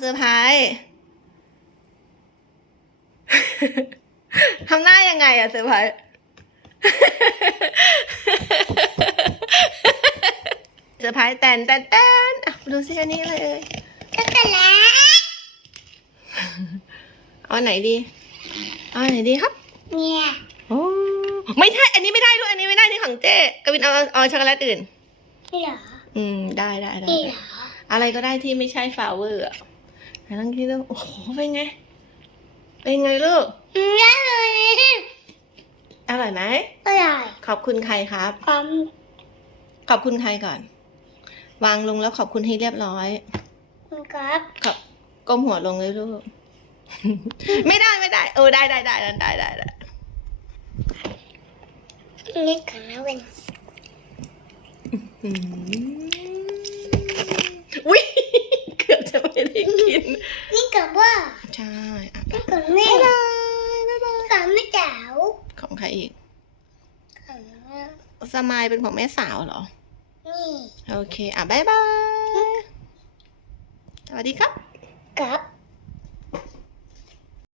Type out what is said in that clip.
เซอร์ไพรส์ทำหน้ายังไงอะเซอร์ไพรส์เซอร์ไพรส์แตนแตนแตนอะดูสิอันนี้อะไรเอ่ยช็อกโกแลตเอาอันไหนดี เอาอันไหนดีครับ เนี่ยโอ้ไม่ใช่ อันนี้ไม่ได้ด้วย อันนี้ไม่ได้ นี่ของเจ๊กวินเอาเอาช็อกโกแลตอื่นนี่เหรอ อืม ได้ได้ได้นี่เหรออะไรก็ได้ที่ไม่ใช่ฟลาวเวอร์อะ ไหนลองคิดดูโอ้โหเป็นไง เป็นไงลูกอืมได้เลยอร่อยไหมอร่อยขอบคุณใครครับความขอบคุณใครก่อน วางลงแล้วขอบคุณให้เรียบร้อยครับขอบก้มหัวลงเลยลูก ไม่ได้ไม่ได้ เออได้ได้ได้ได้ได้ได้ได้นี่ของน้าเวน อืมอุ้ย เกือบจะไม่ได้กิน นี่กับว่า ใช่อะนี่ของแม่บ๊ายบายบ๊ายบายของแม่จ๋าวของใครอีกของสมายเป็นของแม่สาวเหรอนี่โอเค อะบ๊ายบายสวัสดีครับกับ